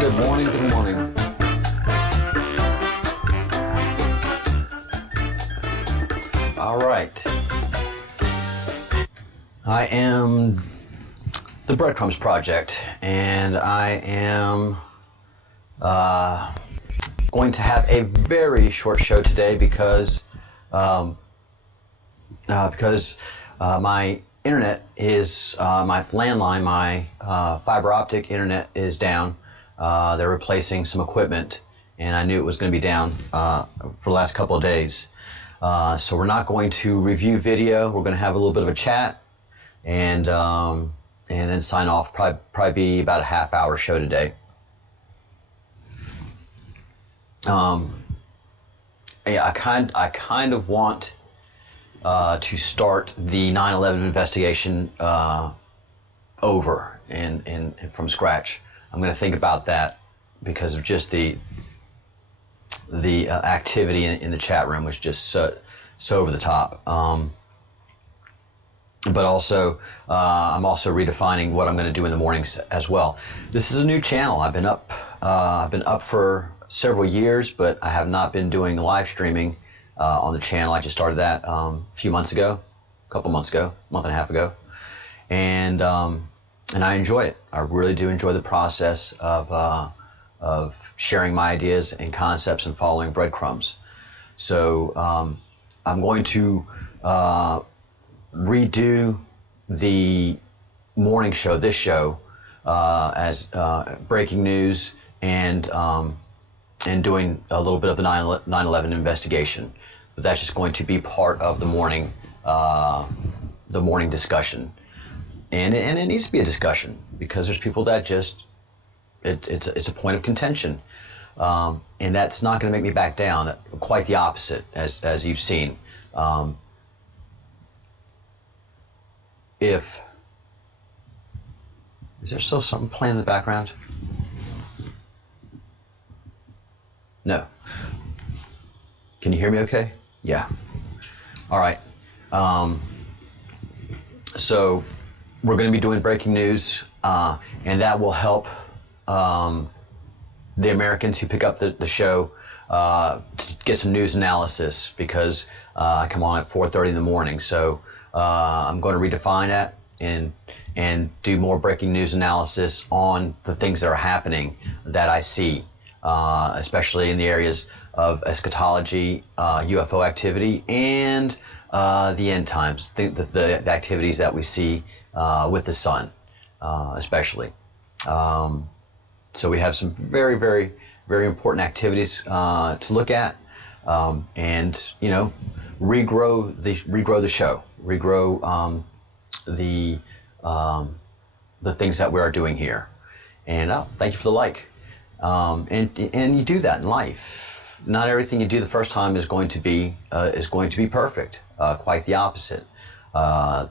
Good morning, good morning. All right. I am the Breadcrumbs Project, and I am going to have a very short show today because my internet is, my landline, my fiber optic internet is down. They're replacing some equipment, and I knew it was going to be down for the last couple of days. So we're not going to review video. We're going to have a little bit of a chat, and then sign off. Probably be about a half-hour show today. Yeah, I kind of want to start the 9/11 investigation over and from scratch. I'm going to think about that because of just the activity in the chat room was just so over the top. But also, I'm also redefining what I'm going to do in the mornings as well. This is a new channel. I've been up for several years, but I have not been doing live streaming on the channel. I just started that a few months ago, a couple months ago, a month and a half ago, and I enjoy it. I really do enjoy the process of sharing my ideas and concepts and following breadcrumbs. So I'm going to redo the morning show, this show, as breaking news and doing a little bit of the 9/11 investigation. But that's just going to be part of the morning discussion. And it needs to be a discussion because there's people that just it's a point of contention, and that's not going to make me back down. Quite the opposite, as you've seen. Is there still something playing in the background? No. Can you hear me okay? Yeah. All right. So we're going to be doing breaking news, and that will help the Americans who pick up the show to get some news analysis, because I come on at 4:30 in the morning. So I'm going to redefine that and do more breaking news analysis on the things that are happening that I see, especially in the areas of eschatology, UFO activity, and the end times, the activities that we see with the sun, especially. So we have some very, very, very important activities to look at, and regrow the show, regrow the things that we are doing here. And thank you for the like. And you do that in life. Not everything you do the first time is going to be perfect. Quite the opposite.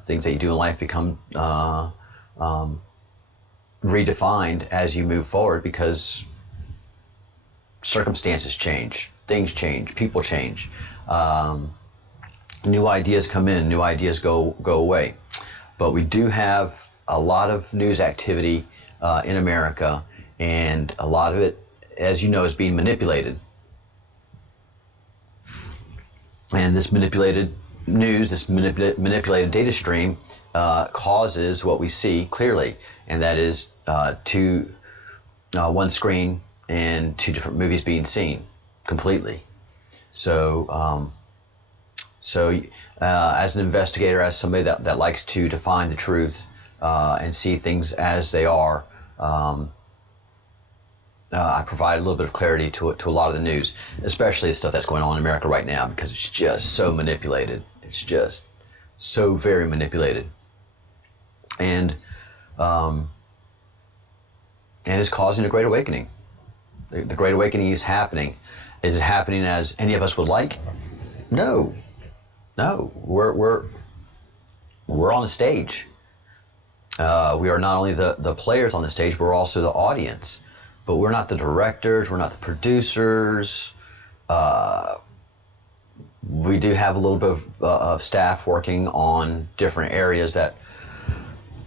Things that you do in life become redefined as you move forward, because circumstances change, things change, people change. New ideas come in, new ideas go away. But we do have a lot of news activity in America, and a lot of it, as you know, is being manipulated. And this manipulated news, this manipulated data stream causes what we see clearly, and that is one screen and two different movies being seen completely. So as an investigator, as somebody that likes to define the truth and see things as they are, I provide a little bit of clarity to a lot of the news, especially the stuff that's going on in America right now, because it's just so manipulated. It's just so very manipulated, and it's causing a great awakening. The Great Awakening is happening. Is it happening as any of us would like? No. We're on the stage. We are not only the players on the stage, but we're also the audience. But we're not the directors. We're not the producers. We do have a little bit of staff working on different areas that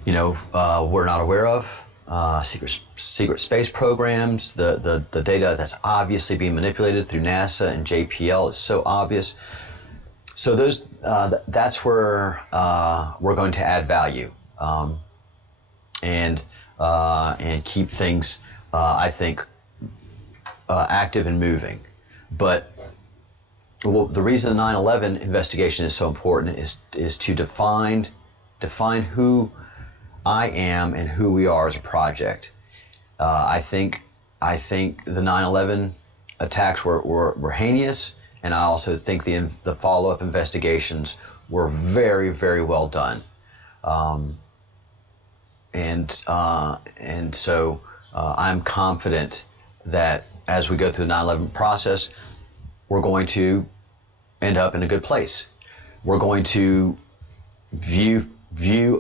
we're not aware of. secret space programs, the data that's obviously being manipulated through NASA and JPL is so obvious. So that's where we're going to add value, and keep things, I think, active and moving. But the reason the 9/11 investigation is so important is to define who I am and who we are as a project. I think the 9/11 attacks were heinous, and I also think the follow-up investigations were very, very well done. And so I'm confident that as we go through the 9/11 process, we're going to end up in a good place. We're going to view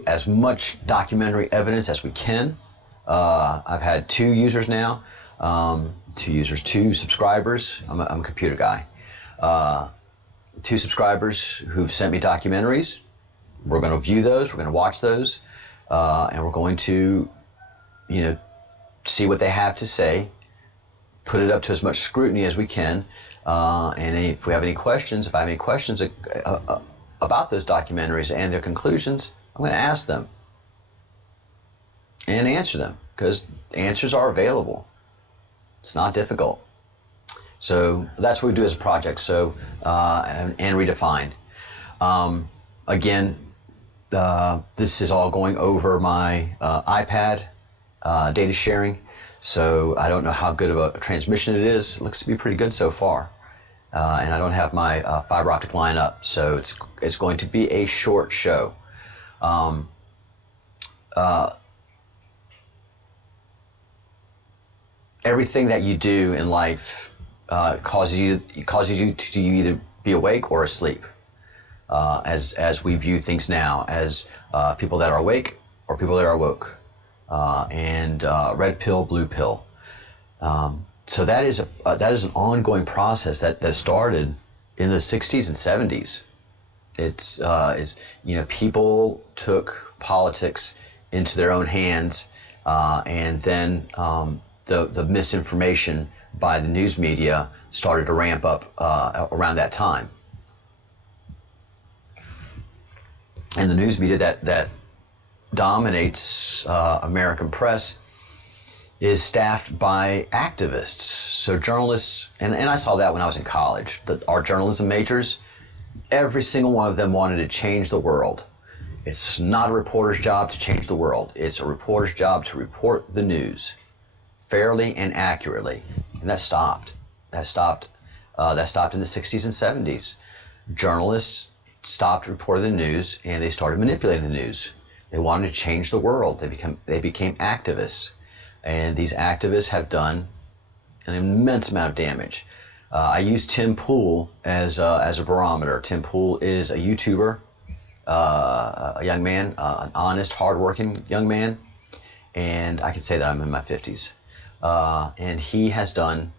as much documentary evidence as we can. I've had two subscribers. I'm a computer guy. 2 subscribers who've sent me documentaries. We're going to view those. We're going to watch those, and we're going to, see what they have to say, put it up to as much scrutiny as we can, and if I have any questions about those documentaries and their conclusions, I'm going to ask them and answer them, because answers are available. It's not difficult. So that's what we do as a project. So and Redefined. Again, this is all going over my iPad data sharing. So I don't know how good of a transmission it is. It looks to be pretty good so far. And I don't have my fiber optic line up, so it's going to be a short show. Everything that you do in life causes you to either be awake or asleep. As we view things now, as people that are awake or people that are woke, and red pill, blue pill. So that is an ongoing process that started in the 60s and 70s. It's people took politics into their own hands, and then the misinformation by the news media started to ramp up around that time. And the news media that dominates American press is staffed by activists. So journalists, and I saw that when I was in college, our journalism majors, every single one of them wanted to change the world. It's not a reporter's job to change the world. It's a reporter's job to report the news fairly and accurately. And that stopped. That stopped in the 60s and 70s. Journalists stopped reporting the news, and they started manipulating the news. They wanted to change the world. They became activists. And these activists have done an immense amount of damage. I use Tim Pool as a barometer. Tim Pool is a YouTuber, a young man, an honest, hardworking young man, and I can say that I'm in my 50s. And he has done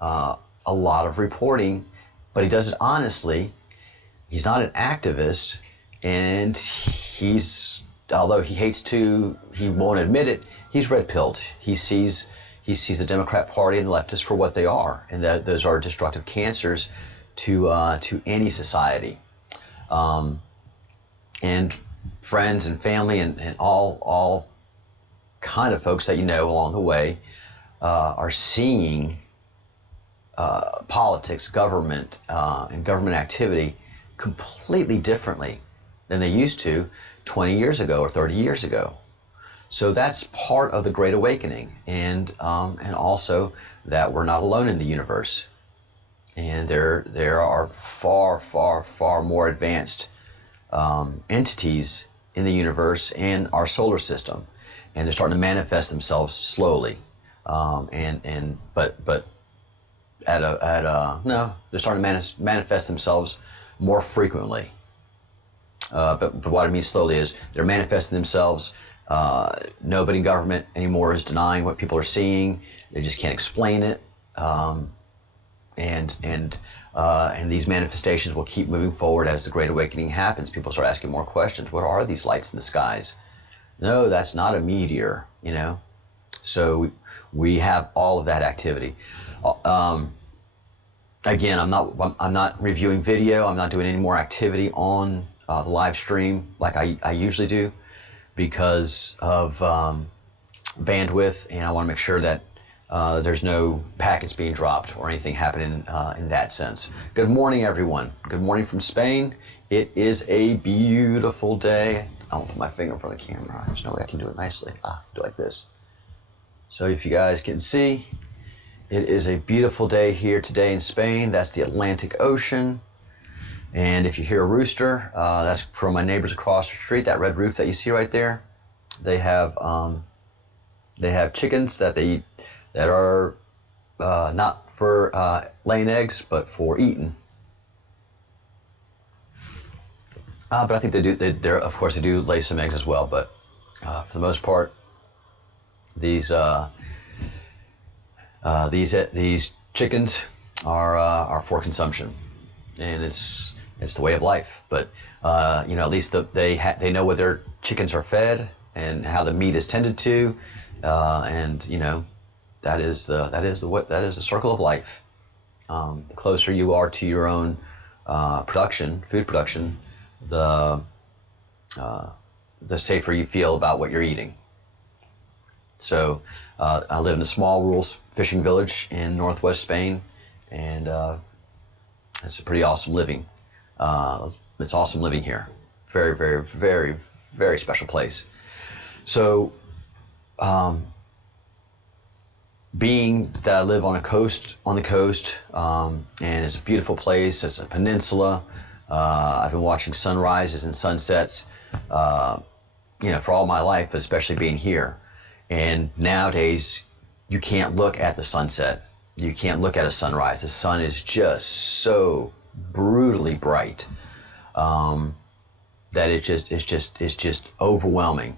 a lot of reporting, but he does it honestly. He's not an activist, and although he won't admit it, he's red-pilled. He sees the Democrat Party and the leftists for what they are, and that those are destructive cancers to any society. And friends and family and all kind of folks that you know along the way are seeing politics, government, and government activity completely differently than they used to 20 years ago or 30 years ago. So that's part of the Great Awakening, and also that we're not alone in the universe, and there are far more advanced entities in the universe and our solar system, and they're starting to manifest themselves slowly, but they're starting to manifest themselves more frequently. But what I mean slowly is they're manifesting themselves. Nobody in government anymore is denying what people are seeing. They just can't explain it. And these manifestations will keep moving forward as the Great Awakening happens. People start asking more questions. What are these lights in the skies? No, that's not a meteor, So we have all of that activity. Again, I'm not reviewing video. I'm not doing any more activity on the live stream like I usually do because of bandwidth, and I want to make sure that there's no packets being dropped or anything happening in that sense. Good morning, everyone. Good morning from Spain. It is a beautiful day. I won't put my finger in front of the camera. There's no way I can do it nicely. Do it like this. So if you guys can see, it is a beautiful day here today in Spain. That's the Atlantic Ocean. And if you hear a rooster, that's from my neighbors across the street. That red roof that you see right there, they have chickens that they eat that are not for laying eggs, but for eating. But I think they do. Of course, they do lay some eggs as well. But for the most part, these chickens are for consumption, and it's the way of life. But at least they know where their chickens are fed and how the meat is tended to, and that is the circle of life. The closer you are to your own food production, the safer you feel about what you're eating. So I live in a small rural fishing village in northwest Spain, and it's a pretty awesome living. It's awesome living here. Very, very, very, very special place. So being that I live on the coast, and it's a beautiful place. It's a peninsula. I've been watching sunrises and sunsets, for all my life, but especially being here. And nowadays, you can't look at the sunset. You can't look at a sunrise. The sun is just so brutally bright that it's just overwhelming.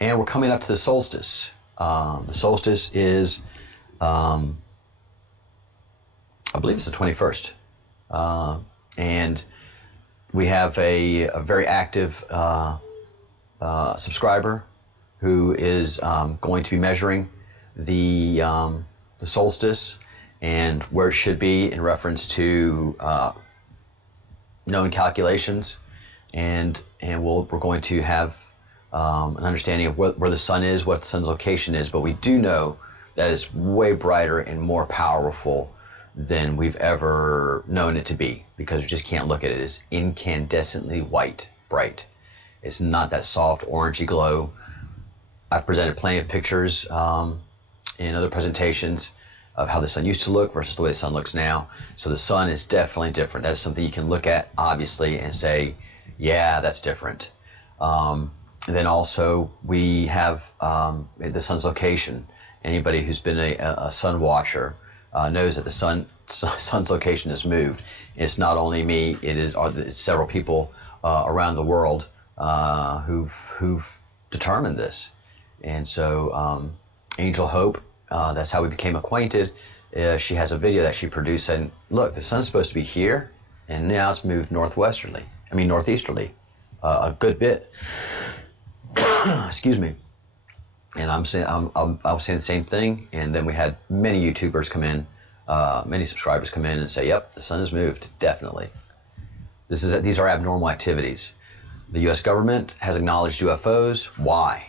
And we're coming up to the solstice. The solstice is, I believe it's the 21st. And we have a very active subscriber who is going to be measuring the solstice and where it should be in reference to known calculations, and we're going to have an understanding of where the sun is, what the sun's location is. But we do know that it's way brighter and more powerful than we've ever known it to be, because we just can't look at it. It's incandescently white, bright. It's not that soft orangey glow. I've presented plenty of pictures in other presentations of how the sun used to look versus the way the sun looks now. So the sun is definitely different. That is something you can look at, obviously, and say, yeah, that's different. Then also we have the sun's location. Anybody who's been a sun watcher knows that the sun's location has moved. It's not only me; it's several people around the world who've determined this. And so Angel Hope, that's how we became acquainted. She has a video that she produced saying, look, the sun's supposed to be here, and now it's moved northeasterly, a good bit. Excuse me. And I was saying the same thing, and then we had many YouTubers come in, many subscribers come in and say, yep, the sun has moved, definitely. These are abnormal activities. The U.S. government has acknowledged UFOs. Why?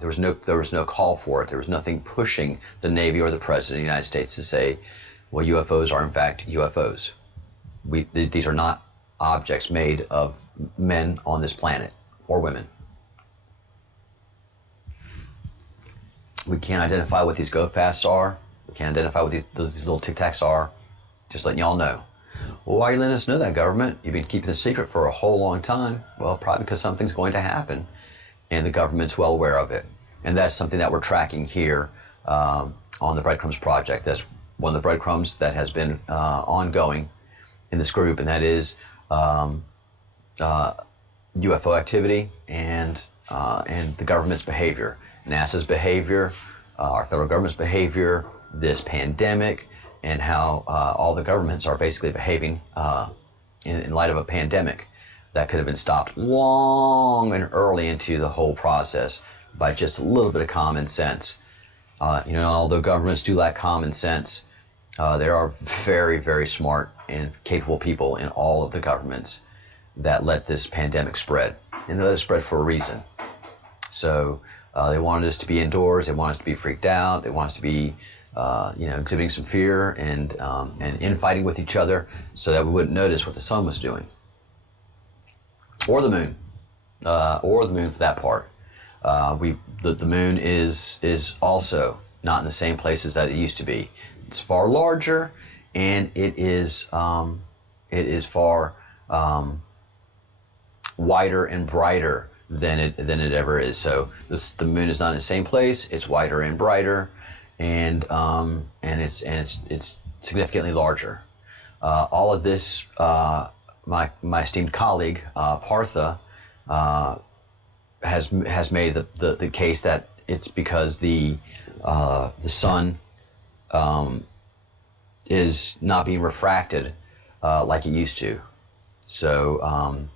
There was no call for it. There was nothing pushing the Navy or the President of the United States to say, well, UFOs are in fact UFOs. These are not objects made of men on this planet or women. We can't identify what these go-fasts are. We can't identify what these little tic-tacs are. Just letting y'all know. Well, why are you letting us know that, government? You've been keeping the secret for a whole long time. Well, probably because something's going to happen, and the government's well aware of it. And that's something that we're tracking here on the Breadcrumbs Project. That's one of the breadcrumbs that has been ongoing in this group, and that is UFO activity and the government's behavior. NASA's behavior, our federal government's behavior, this pandemic, and how all the governments are basically behaving in light of a pandemic that could have been stopped long and early into the whole process by just a little bit of common sense. Although governments do lack common sense, there are very, very smart and capable people in all of the governments that let this pandemic spread. And they let it spread for a reason. So they wanted us to be indoors. They wanted us to be freaked out. They wanted us to be, exhibiting some fear and infighting with each other so that we wouldn't notice what the sun was doing. Or the moon. Or the moon for that part. The moon is also not in the same places that it used to be. It's far larger, and it is far wider and brighter than it ever is. So the moon is not in the same place. It's wider and brighter, and it's significantly larger. All of this, my esteemed colleague Partha has made the case that it's because the sun is not being refracted like it used to. So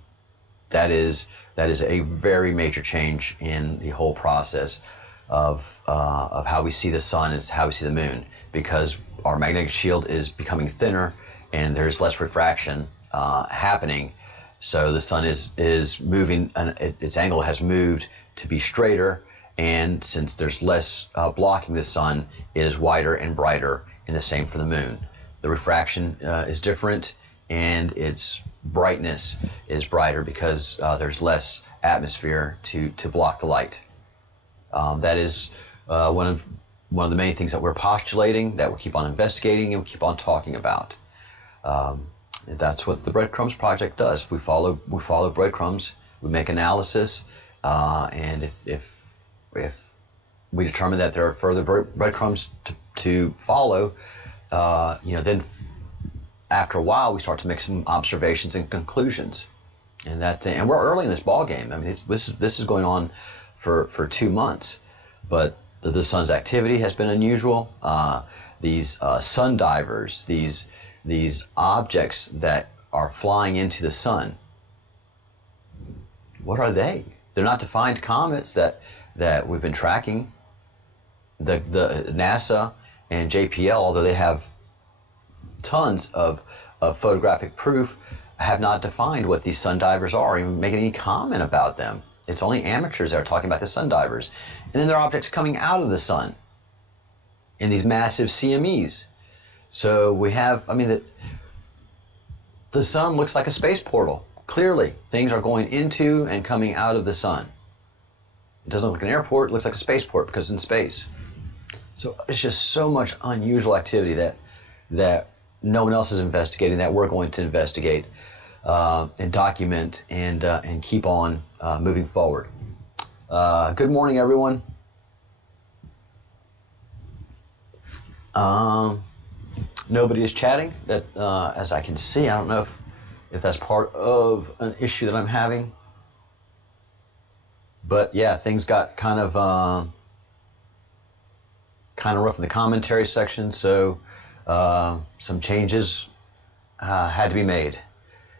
that is a very major change in the whole process of how we see the sun and how we see the moon, because our magnetic shield is becoming thinner and there's less refraction happening. So the sun is moving, and its angle has moved to be straighter, and since there's less blocking the sun, it is wider and brighter, and the same for the moon. The refraction is different, and its brightness is brighter because there's less atmosphere to block the light. That is one of the many things that we're postulating, that we keep on investigating, and we keep on talking about. That's what the Breadcrumbs Project does. We follow breadcrumbs. We make analysis, and if we determine that there are further breadcrumbs to follow, then after a while we start to make some observations and conclusions, and we're early in this ball game. I mean, this is going on for 2 months, but the sun's activity has been unusual. These sun divers, these objects that are flying into the sun, what are they? They're not defined comets that we've been tracking. The NASA and JPL, although they have tons of photographic proof, have not defined what these sun divers are, or even making any comment about them. It's only amateurs that are talking about the sun divers. And then there are objects coming out of the sun in these massive CMEs. So we have, the sun looks like a space portal. Clearly, things are going into and coming out of the sun. It doesn't look like an airport, it looks like a spaceport because it's in space. So it's just so much unusual activity that no one else is investigating, that we're going to investigate and document and keep on moving forward. Good morning, everyone. Nobody is chatting, that as I can see. I don't know if that's part of an issue that I'm having. But yeah, things got kind of rough in the commentary section, so some changes had to be made.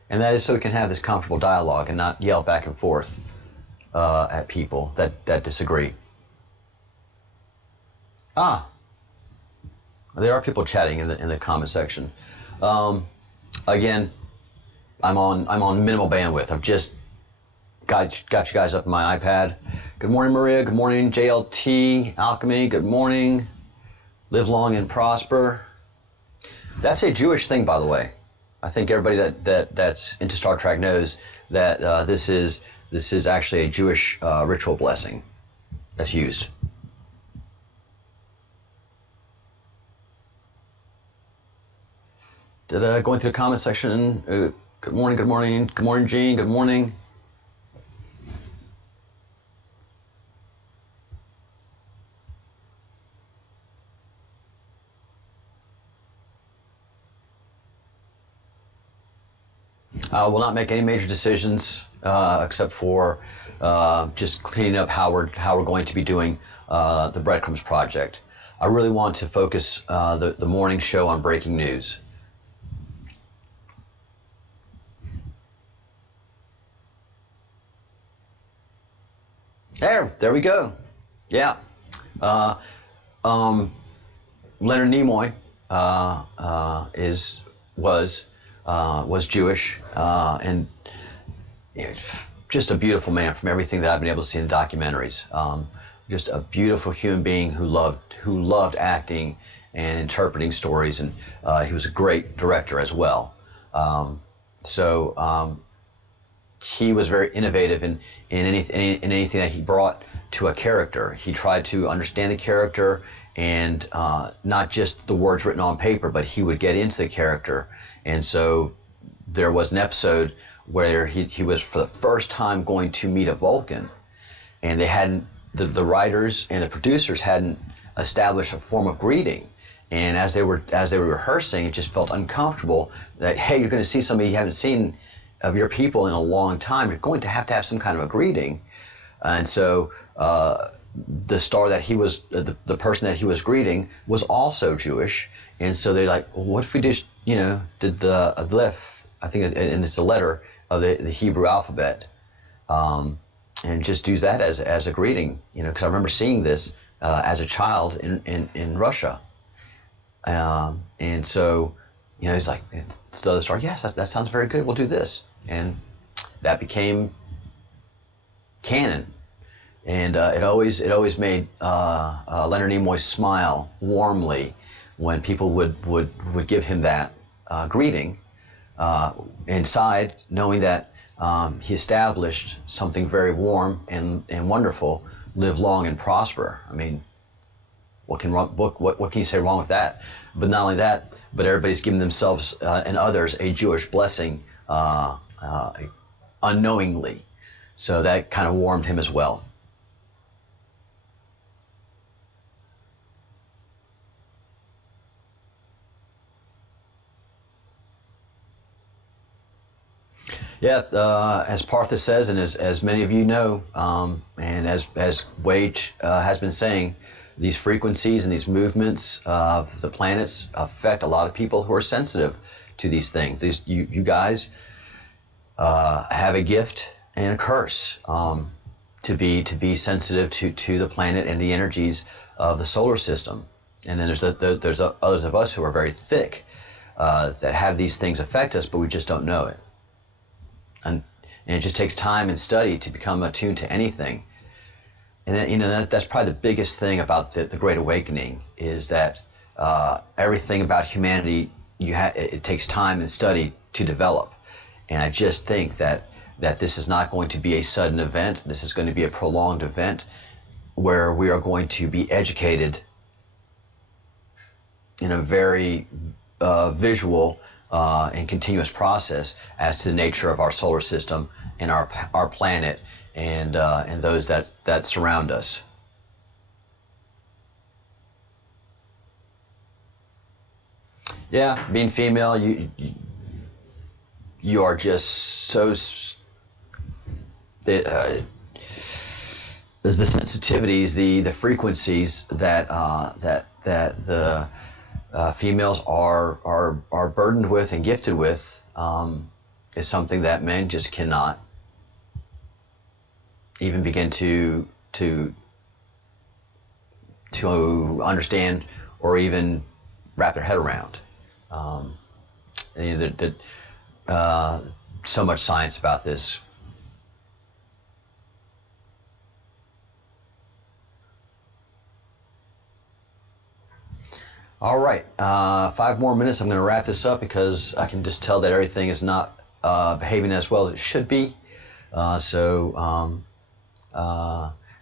And that is so we can have this comfortable dialogue and not yell back and forth at people that disagree. There are people chatting in the comment section. Again, I'm on minimal bandwidth. I've just got you guys up on my iPad. Good morning, Maria. Good morning, JLT Alchemy. Good morning. Live long and prosper. That's a Jewish thing, by the way. I think everybody that's into Star Trek knows that this is actually a Jewish ritual blessing that's used. Going through the comment section. Good morning, good morning, good morning, Gene. Good morning. We'll not make any major decisions except for just cleaning up how we're going to be doing the Breadcrumbs Project. I really want to focus the morning show on breaking news. There we go. Yeah. Leonard Nimoy was Jewish, and just a beautiful man from everything that I've been able to see in documentaries. Just a beautiful human being who loved acting and interpreting stories, and he was a great director as well. He was very innovative in anything that he brought to a character. He tried to understand the character, and not just the words written on paper, but he would get into the character. And so there was an episode where he was for the first time going to meet a Vulcan, and they hadn't, the writers and the producers hadn't established a form of greeting. And as they were rehearsing, it just felt uncomfortable that, hey, you're going to see somebody you haven't seen of your people in a long time. You're going to have some kind of a greeting. And so the star that he was, the person that he was greeting was also Jewish. And so they're like, well, what if we just, did the Aleph, I think, and it's a letter of the Hebrew alphabet, and just do that as a greeting, because I remember seeing this as a child in Russia. And so, he's like, the other star, yes, that sounds very good. We'll do this. And that became canon. And it always made Leonard Nimoy smile warmly when people would give him that greeting inside, knowing that he established something very warm and wonderful. Live long and prosper. I mean, what can you say wrong with that? But not only that, but everybody's giving themselves and others a Jewish blessing unknowingly. So that kind of warmed him as well. Yeah, as Partha says, and as many of you know, and as Wade has been saying, these frequencies and these movements of the planets affect a lot of people who are sensitive to these things. You guys have a gift and a curse to be sensitive to the planet and the energies of the solar system. And then there's others of us who are very thick that have these things affect us, but we just don't know it. And it just takes time and study to become attuned to anything. And then, that's probably the biggest thing about the Great Awakening, is that everything about humanity, it takes time and study to develop. And I just think that this is not going to be a sudden event. This is going to be a prolonged event where we are going to be educated in a very visual and continuous process as to the nature of our solar system and our planet and those that surround us. Yeah, being female, you are just so the sensitivities, the frequencies that the females are burdened with and gifted with is something that men just cannot even begin to understand or even wrap their head around. So much science about this. All right, 5 more minutes. I'm going to wrap this up because I can just tell that everything is not behaving as well as it should be.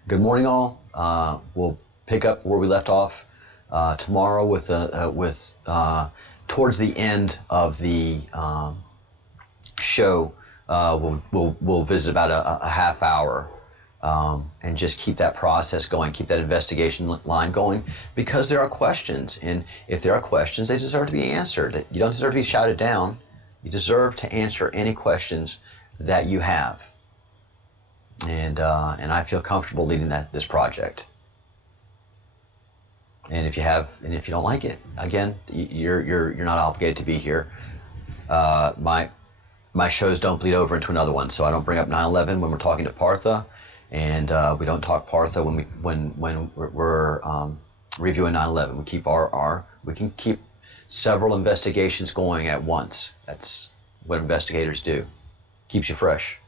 Good morning, all. We'll pick up where we left off tomorrow with towards the end of the show. We'll visit about a half hour. And just keep that process going, keep that investigation line going, because there are questions, and if there are questions, they deserve to be answered. You don't deserve to be shouted down. You deserve to answer any questions that you have, and I feel comfortable leading this project. And if you don't like it, again, you're not obligated to be here. My shows don't bleed over into another one, so I don't bring up 9/11 when we're talking to Partha. And we don't talk Partha when we're reviewing 9/11. We can keep several investigations going at once. That's what investigators do. Keeps you fresh.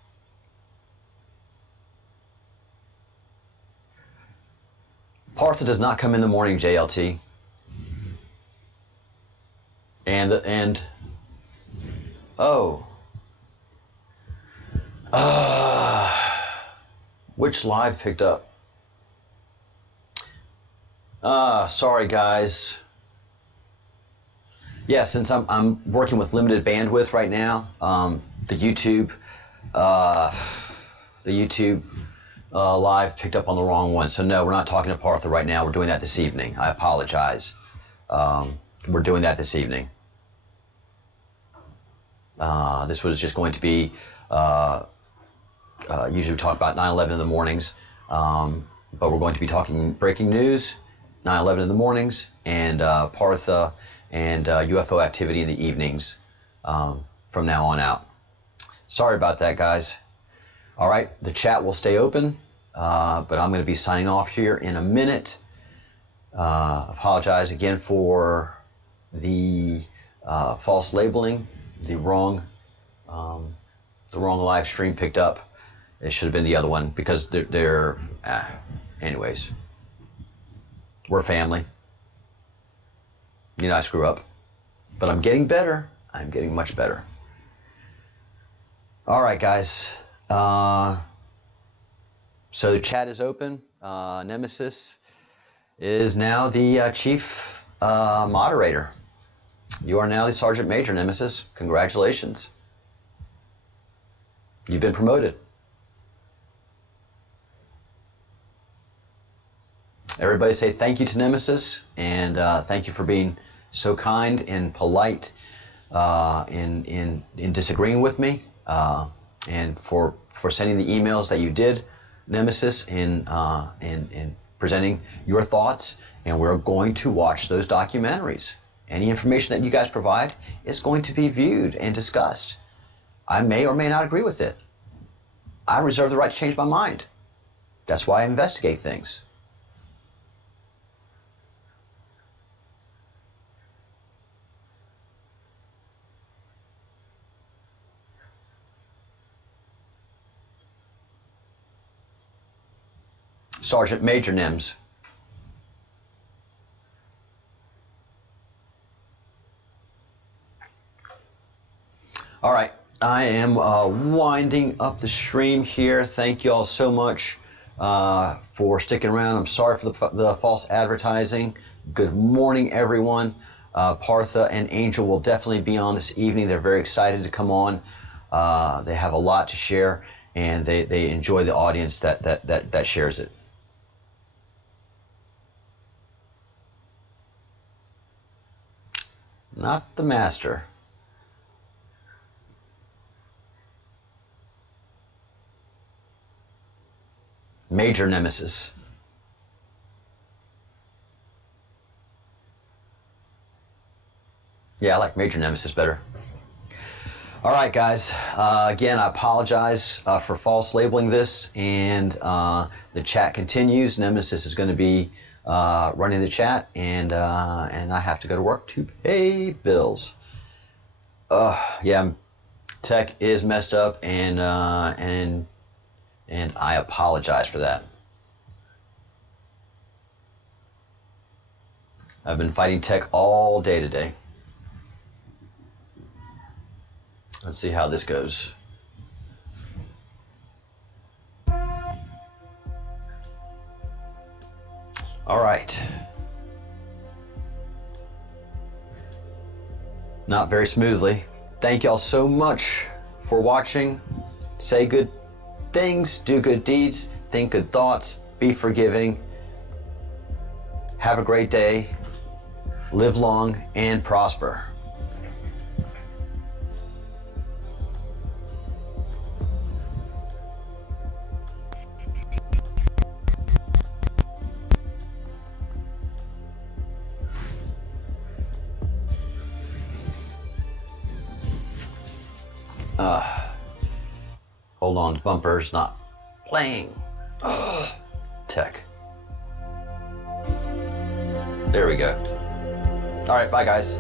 Partha does not come in the morning, JLT. Which live picked up? Sorry guys. Yeah, since I'm working with limited bandwidth right now, the YouTube live picked up on the wrong one. So no, we're not talking to Partha right now. We're doing that this evening. I apologize. We're doing that this evening. This was just going to be, usually we talk about 9/11 in the mornings, but we're going to be talking breaking news, 9/11 in the mornings, and Partha and UFO activity in the evenings from now on out. Sorry about that, guys. All right, the chat will stay open, but I'm going to be signing off here in a minute. Apologize again for the false labeling. The wrong live stream picked up. It should have been the other one because anyways, we're family. I screw up, but I'm getting better. I'm getting much better. All right, guys. So the chat is open. Nemesis is now the chief moderator. You are now the Sergeant Major, Nemesis. Congratulations. You've been promoted. Everybody say thank you to Nemesis, and thank you for being so kind and polite in disagreeing with me, and for sending the emails that you did, Nemesis, in presenting your thoughts. And we're going to watch those documentaries. Any information that you guys provide is going to be viewed and discussed. I may or may not agree with it. I reserve the right to change my mind. That's why I investigate things. Sergeant Major Nims. All right, I am winding up the stream here. Thank you all so much for sticking around. I'm sorry for the false advertising. Good morning, everyone. Partha and Angel will definitely be on this evening. They're very excited to come on. They have a lot to share, and they enjoy the audience that shares it. Not the master. Major Nemesis. Yeah, I like Major Nemesis better. All right, guys. Again, I apologize for false labeling this, and the chat continues. Nemesis is going to be running the chat, and I have to go to work to pay bills. Yeah, tech is messed up, and I apologize for that. I've been fighting tech all day today. Let's see how this goes. All right. Not very smoothly. Thank y'all so much for watching. Say good things, do good deeds, think good thoughts, be forgiving. Have a great day. Live long and prosper. Hold on, the bumper's not playing. Tech. There we go. All right, bye guys.